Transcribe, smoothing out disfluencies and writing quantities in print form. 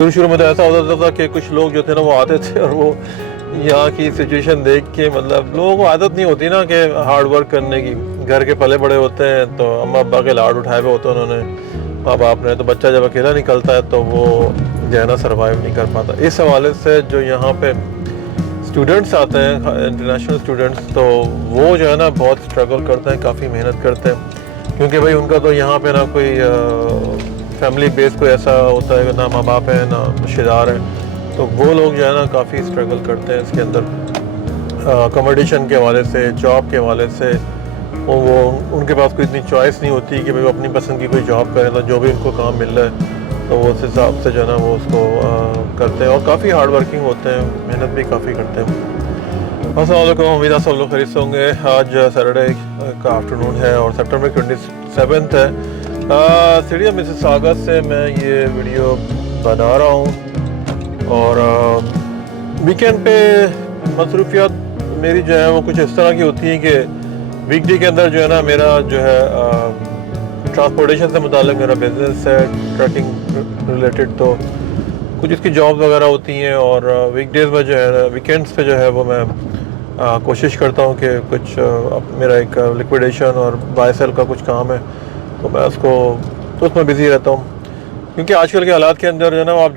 शुरू शुरू में तो ऐसा होता था कि कुछ लोग जो थे ना वो आते थे और वो यहाँ की सिचुएशन देख के, मतलब लोगों को आदत नहीं होती ना कि हार्ड वर्क करने की। घर के पले बड़े होते हैं तो अम्मा अब्बा के लाड उठाए हुए होते हैं उन्होंने, माँ बाप ने, तो बच्चा जब अकेला निकलता है तो वो जो है ना सर्वाइव नहीं कर पाता। इस हवाले से जो यहाँ पे स्टूडेंट्स आते हैं, इंटरनेशनल स्टूडेंट्स, तो वो जो है ना बहुत स्ट्रगल करते हैं, काफ़ी मेहनत करते हैं, क्योंकि भाई उनका तो यहाँ पे ना कोई फैमिली बेस कोई ऐसा होता है, ना माँ बाप है ना रिश्तेदार हैं, तो वो लोग जो है ना काफ़ी स्ट्रगल करते हैं इसके अंदर अकोमोडेशन के हवाले से, जॉब के हवाले से। वो उनके पास कोई इतनी चॉइस नहीं होती कि भाई वो अपनी पसंद की कोई जॉब करें, तो जो भी उनको काम मिल रहा है तो वो उस हिसाब से जो है ना वो उसको करते हैं, और काफ़ी हार्ड वर्किंग होते हैं, मेहनत भी काफ़ी करते हैं। अस्सलाम वालेकुम, उम्मीद है सब लोग खरीद होंगे। आज सैटरडे का आफ्टरनून है और सितंबर 27 है। सिटी ऑफ मिसिसागा से मैं ये वीडियो बना रहा हूँ, और वीकेंड पे मसरूफियात मेरी जो है वो कुछ इस तरह की होती हैं कि वीकडे के अंदर जो है ना मेरा जो है ट्रांसपोर्टेशन से मुताल्लिक मेरा बिजनेस है, ट्रकिंग रिलेटेड, तो कुछ इसकी जॉब्स वगैरह होती हैं, और वीकडेज में जो है, वीकेंड्स पे जो है वो मैं कोशिश करता हूँ कि कुछ मेरा एक लिक्विडेशन और बाय सेल का कुछ काम है, तो मैं उसको तो उसमें बिज़ी रहता हूँ, क्योंकि आजकल के हालात के अंदर जो है ना आप